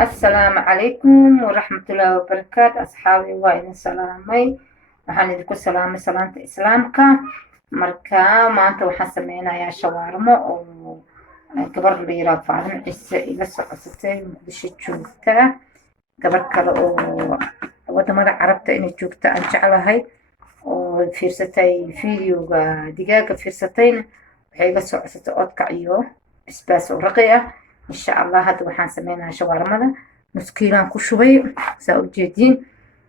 السلام عليكم ورحمة الله وبركاته أصحابي وإذن سلامي waxaan idinku salaamay salaanta islaamka marka maanta waxaan sameynayaa shawaarmo oo gabar la yiraahdo Faarin Ciise iga socotay Muqdisho joogta gabar kale oo wadamada Carabta inay joogta aan jeclahay oo fiirsatay fiidiyowga digaaga fiirsatayna waxay iga socotay oodkac iyo basbaas oo raqi ah insha Allah hadda waxaan sameynayaa shawaarmada nus kiilaan ku shubay saa u jeedin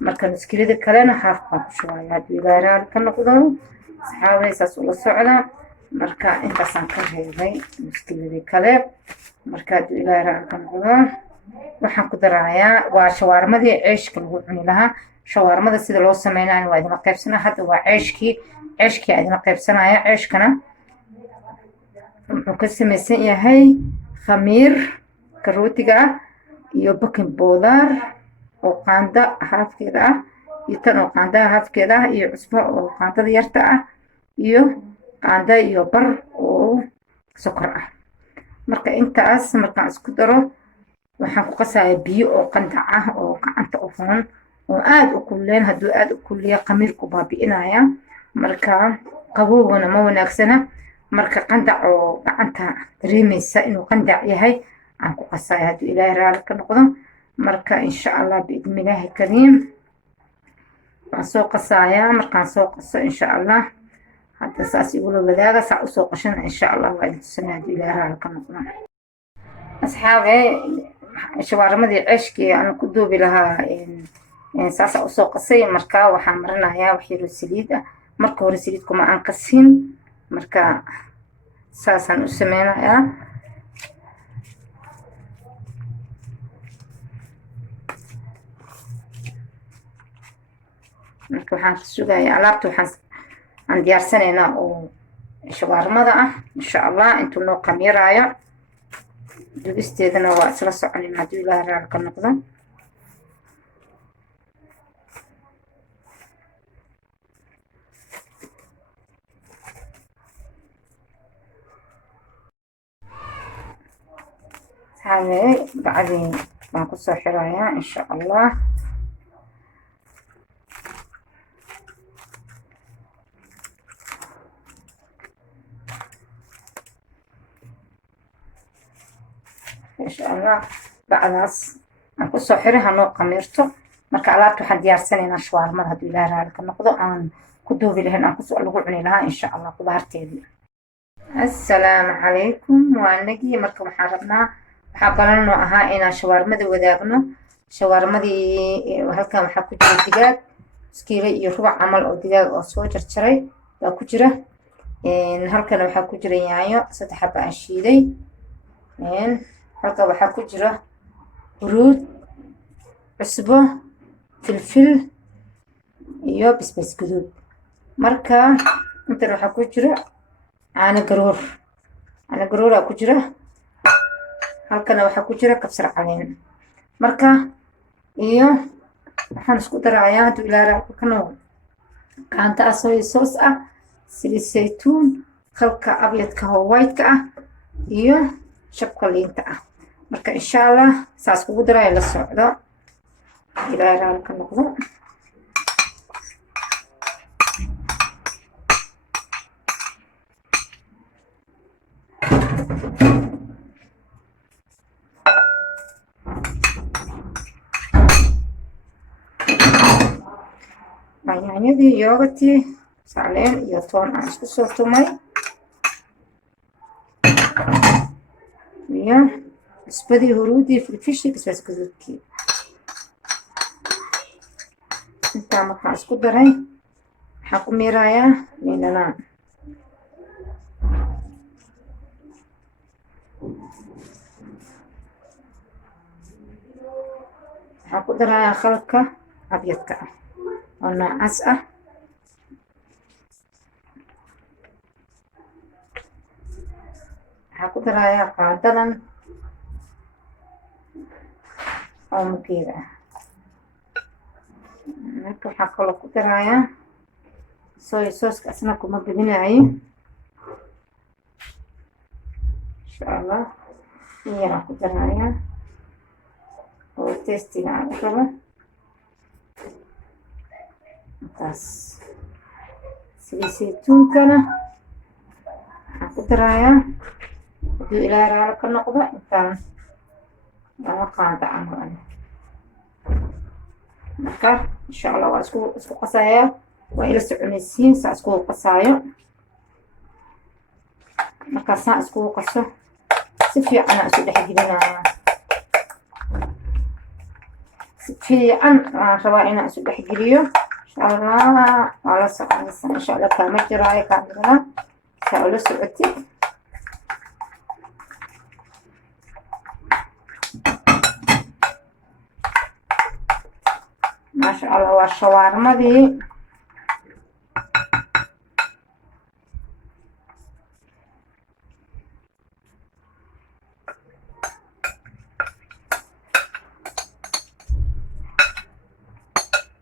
marka muskilada kalena haaf baan ku shubaya haddii ilaahay ka noqdo saxaabay saas ula socda marka intaasaan ka reebay muskiladii kale marka haddii ilaahay ka noqdo waxaan ku darayaa waa shawaarmadii ceeshka lagu cuni lahaa shawaarmada sida loo sameynayo waa idin qaybsanaa hadda waa ceeshkii idin qaybsanaya ceeshkana wuxuu ka samaysan yahay khamiir karootiga ah iyo baking powder oo qaanda haafkeeda ah iyo tan oo qaanda haafkeeda ah iyo cusbo oo qaandada yarta ah iyo qaanda iyo bar oo sokor ah marka intaas markaan isku daro waxaan ku qasayaa biyo oo qandac ah oo gacanta u furan oo aad u kulleen hadduu aad u kulliya khamiirku baabi'inaya marka qabowgana ma wanaagsana marka qandac oo gacanta dareemaysa inuu qandac yahay aan ku qasayaa hadduu ilaahay raali ka noqdo marka insha Allah biidni Ilaahi kariim waan soo qasayaa markaan soo qaso insha Allah hadda saas igula wadaaga saa u soo qashana insha Allah waa idin tusinaa hadduu ilaahay raali ka noqdo asxaabe shawaarmadii ceeshkii aan ku duubi lahaa saasa u soo qasay marka waxaan marinayaa wax yar oo saliid ah marka hore saliid kuma aan qasin marka saasaan u sameynayaa marka waxaan sugayaa alaabta aan diyaarsanaynaa oo shawaarmada ah insha Allah intuu noo qamiraayo dubisteedana waa isla soconayna haddii ilaahay raali ka noqdo بعدين بنقص حرايا إن شاء الله إن شاء الله بعداس بنقص حرها نوع قميرته marka alaabta waxaan diyaarsanaynaa shawaarmada haddii ilaahay raali ka noqdo aan ku duubi lahayn aan kusoo lagu cuni lahaa insha Allah qudaarteedii assalaamu calaykum waa nagi marka waxaan rabnaa waxaa balan noo ahaa inaan shawaarmada wadaagno shawaarmadii halkan waxaa ku jira digaag iskiile iyo rubac camal oo digaag oo soo jarjaray baa ku jira halkan waxaa ku jira yaanyo 3 xabba aan shiiday halkan waxaa ku jira huruud cusbo filfil iyo basbaas guduud marka intan waxaa ku jira caano garoor ku jira halkana waxaa ku jira kabsar caleen marka iyo waxaan isku darayaa hadduu ilaahay raali ka noqdo qaanta soy sauce ah saliid saytuun khalka abyadka oo white ah iyo shabka liinta ah marka insha Allah saas kugu daraya la socdo ilaahay raali ka noqdo yaanyadii yogurtii saleen iyo toon aan isku soo tumay iyo cusbadii huruudii filfishii basbaas guduudkii intaa markaan isku daray waxaan ku miirayaa liin dhanaan waxaan ku darayaa khalka abyadka ah oo noocaas ah waxaan ku darayaa qaadadan oo mugeeda ah marka waxaan kaloo ku darayaa soy sauce asna kuma badinayo insha Allah yaraan ku darayaa oo testiga aan u rabo intaas. saliid saytuunkana waxaan ku darayaa hadduu ilaahay raali ka noqdo intaan laba qaado camal. marka insha allah waa isku qasayaa, waa ila soconaysiin saa iskugu qasaayo. markaa saa iskugu qaso si fiican aan isu dhexgelinayaa, si fiican aan rabaa inaan isu dhexgeliyo. insha allah waa la soconaysaa, insha allah kaama jiraayo kaamirada saa ula socotid. maasha allah waa shawaarmadii.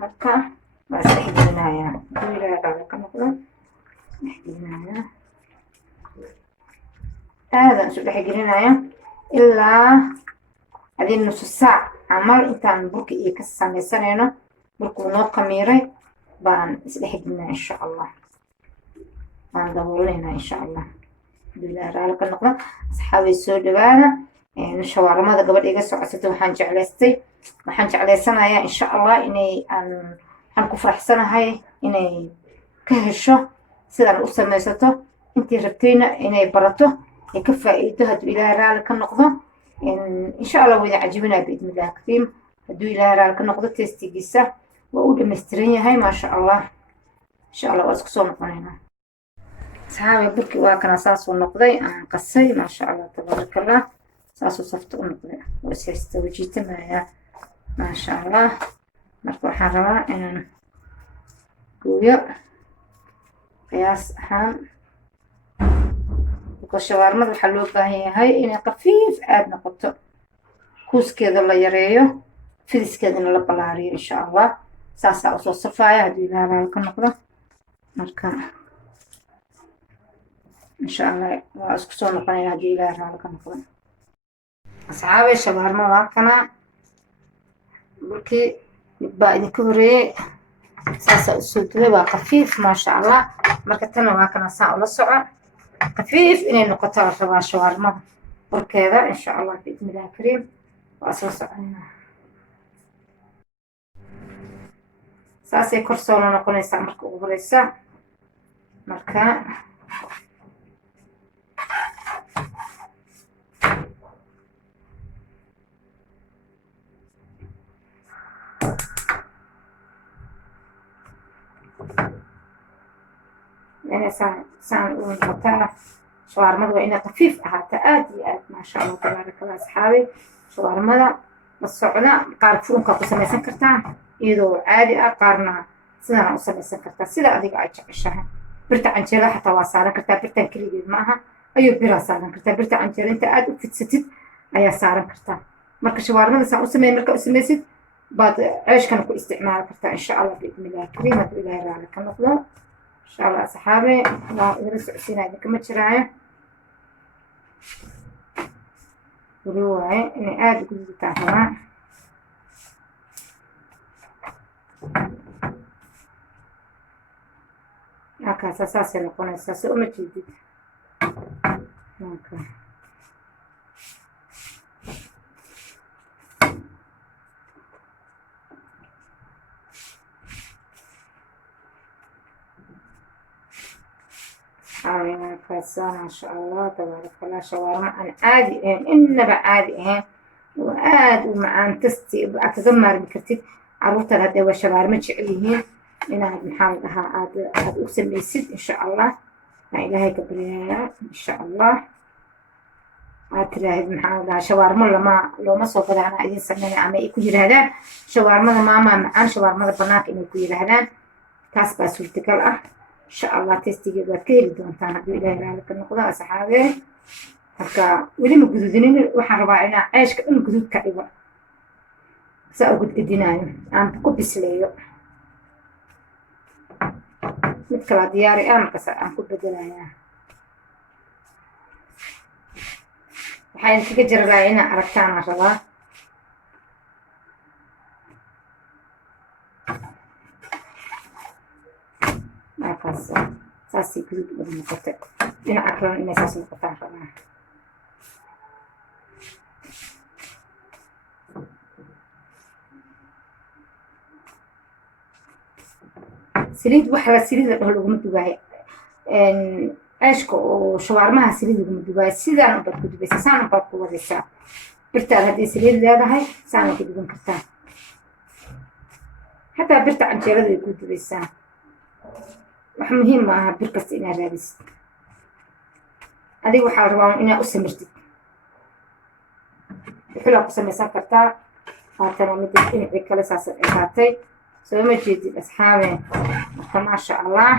marka waa isdhexgelinayaa, haduu ilaahay raali ka noqdo isdhexgelinayaa, aadaan isu dhexgelinayaa ilaa adii nusu saac camal. intaan burka iyo ka samaysanayno, burkuu noo qamiiray baan isdhexgelinaa insha allah, waan dabooleynaa insha allah haduu ilaahay raali ka noqdo. asxaabay soo dhawaada. shawaarmada gabadha iga soo codsatay waxaan jeclaysanayaa insha allah inay waxaan ku faraxsanahay inay ka hesho sidaan u samaysato, intii rabtayna inay barato ay ka faa'iido hadduu ilaahay raali ka noqdo. insha allah waa idin cajibinaa biidni illahi kariim hadduu ilaahay raali ka noqdo. testigiisa waa u dhammaystiran yahay maasha allah. insha allah waa isku soo noqonaynaa. asxaabay burkii waa kana saasuu noqday, aan qasay maasha allah tabaaraka allah. saasuu safta u noqday, oo ishaysta wajiitamayaa maasha allah. marka waxaan rabaa inaan gooyo qiyaas ahaan, marka shawaarmada waxaa loo baahan yahay inay khafiif aad noqoto, kuuskeeda la yareeyo, fidiskeedana la balaariyo insha allah. saasaa usoo safaaya hadduu ilaahay raali ka noqdo. marka insha allah waa isku soo noqonaya hadduu ilaahay raali ka noqdo. asxaabay shawaarma waa kana burkii mid baa idinka horeeyey, saasaa usoo dubay, waa khafiif maasha allah. marka tana waa kana saa ula soco, khafiif inay noqoto la rabaa shawaarmada burkeeda insha allah biidni illahi kariim. waa soo soconaa, saasay kor soo noqonaysaa marka ugu horeysa. marka saan u noqotaa shawaarmada waa inay khafiif ahaato aad iyo aad maasha allah tabaaraka allah. asxaabay shawaarmada la socda, qaar furunkaa ku samaysan kartaa iyadoo caadi ah, qaarna sidana u samaysan kartaa sida adiga ay jeceshahay. birta canjeelada xataa waa saaran kartaa, birtan keligeed ma aha, ayuu biraa saaran kartaa. birta canjeela inta aad u fidsatid ayaa saaran kartaa. marka shawaarmada saan u sameey, marka u samaysid baad ceeshkana ku isticmaali kartaa insha allah biidni illahi kariim hadduu ilaahay raali ka noqdo. insha allah asxaabay waa idila socodsiinaa, idinkama jiraayo. weli waaye inay aada ugu gudutaan rabaa. halkaasa saasay noqonaysaa, soo uma jeedid. markaasa maasha allah tabaaraka allah. shawaarma aan caadi ahayn, inaba caadi ahayn, oo aad u macaan, tasti aad kaga maarmi kartid. caruurtan hadday waa shawaarma jecel yihiin inaad maxaa la dhahaa aad u samaysid insha allah. aan ilaahay ka baryayaa insha allah. aad tiraahid maxaa la dhahaa shawaarmo looma soo gada anaa idin sameynaya, ama ay ku yiraahdaan shawaarmada maamaa macaan, shawaarmada banaanka inay ku yiraahdaan, taas baa suurtagal ah. insha allah testigeed waad ka heli doontaan hadduu ilaahay raali ka noqdo asxaabee. marka weli ma gududinin, waxaan rabaa inaa ceeshka dhan gudud ka dhigo, saa u gudgadinaayo aan ku bisleeyo. mid kala diyaari ah markaas aan ku bedelayaa. waxaan kaga jararaa inaa aragtaan rabaa. markaas saasay guduud wada noqotay dhinaca kalena inay saas noqotaan rabaa saliid waxa saliid la dhaho laguma dubaayo ceeshka oo shawaarmaha saliid laguma dubaayo sidaan baad ku dubaysaa saan baad ku wadaysaa birtaad haddii saliid leedahay saana ku duban kartaa حتى برت canjeerada ay ku dubaysaa wax muhiim ma aha bir kasta inaad raadisid adiga waxaa rabaa inaad u samirtid wixii ku samaysan kartaa haatana midda dhinacii kale saas ay qaatay soo ma jeedid asxaabe marka maasha allah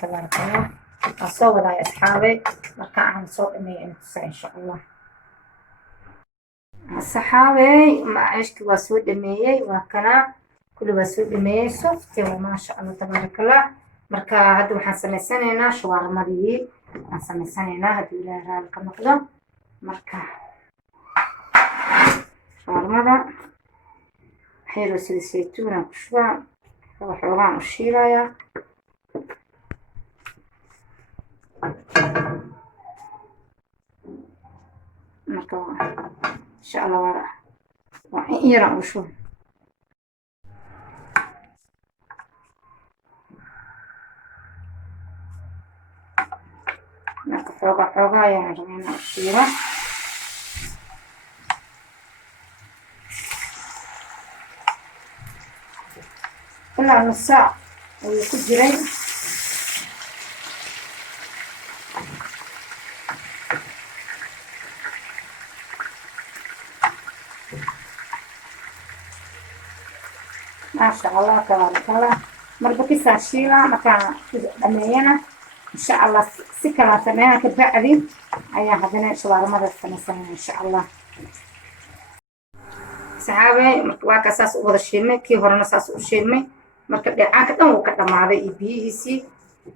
tabaaraka allah asoo wadaay asxaabe marka aan soo dhameeyo in tusaa insha allah صحابي ما عشت واسود دميي وكنا كل واسود دميي صفتي وما شاء الله تبارك الله مركا هادو waxaan sameysanaynaa shawarmadii aan sameysanaynaa hadii ilaahay ka noqdo marka shawarmada xeero sida saytuun ku shubaa waxaan u shiilayaa marka إن شاء الله ورا وإيران وشو ناك حوغا يعني رمينا الشيرة كلها نص ساعة ويكون جرين ما شاء الله تبارك الله مربكي ساشيلا مكان دمينا إن شاء الله سكلا سمينا كبعدي أيها هذين شوارما السنة إن شاء الله صحابي واك أساس أول الشيلمي كي هرنا أساس الشيلمي مركب دعاء كده وكده مع ذي بيه سي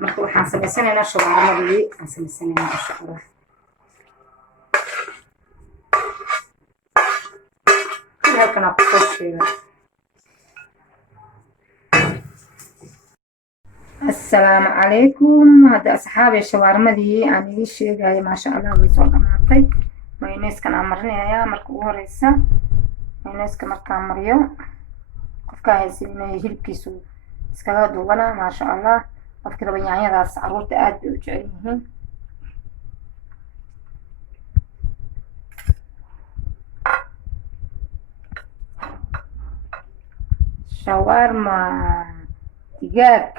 مركب حاسة سنة أنا شوارما ذي حاسة سنة إن شاء الله هاي كنا بقول السلام عليكم هذا أصحابي شوارمدي أنا ليش جاي ما شاء الله ويسوق معطي مايونيز كان عمرني يا مركوه رئيسة مايونيز كمركا مريو قفكا هسيني هيل كيسو اسكالا دوغنا ما شاء الله أفكر بنياني راس عروت آد بوجعيهن شاورما دجاج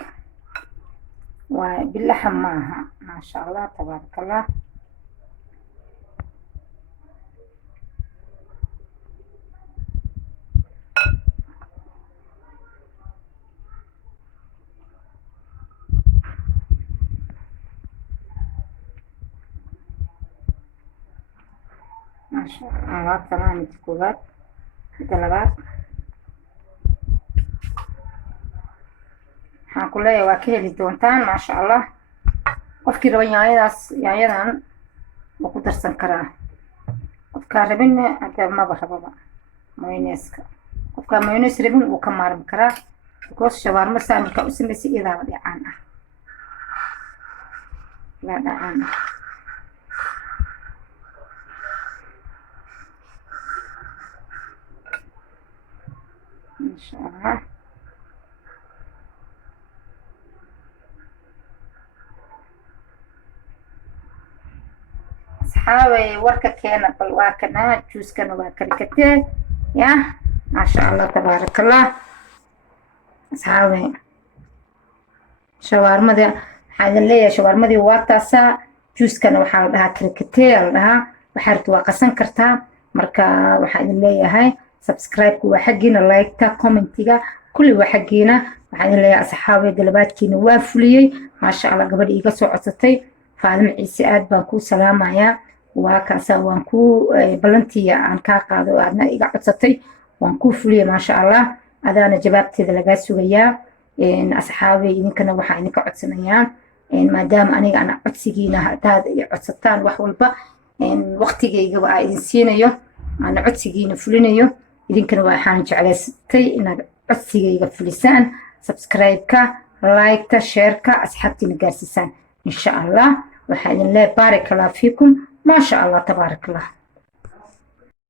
وباللحم معها ما شاء الله تبارك الله ما شاء الله تمام الكوبات الدلبات waxaan ku leeyahay waa ka heli doontaan maasha allah qofkii raba yaanyadan wuu ku darsan karaa qofkaa rabinna hadda maba rababa mayoneeska qofkaa mayonees rabin wuu ka maarmi karaa because shawaarma saamirka u samaysay iyadaaba dhacaan ah la dhacaan ah insha allah أصحابي وركة كينا بالواكنا جوز كانوا واكركتين يا ما شاء الله تبارك الله أصحابي شوارما دي حاجة ليا شوارما دي واتاسا جوز كانوا وحاول لها كركتين لها وحارت واقسان كرتا مركا وحاجة ليا هاي سبسكرايب وحقينا لايكتا كومنتيغا كل وحقينا وحاجة ليا أصحابي دلبات كينا وافليي ما شاء الله قبل إيقا سوعتتي فعلم عيسى آد بانكو سلامايا وكاسا وانكو بلنتيا عن كاقادو آدنا إيقا عدستي وانكو فليا ما شاء الله أدانا جبابتي دلقا سوغيا إن أصحابي إنكنا وحا إنكا عدسنايا إن مادام أنا عدسيجينا هتاد عدستان وحولبا إن وقتي إيقا إذن سينيو أنا عدسيجينا فلينيو إذن كانوا وحان جعلستي إن codsigayga fulisaan subscribe-ka like-ka share-ka asxaabtiina gaarsiisaan insha allah waxaa idin leeyahay baarak allah fiikum maasha allah tabaarak allah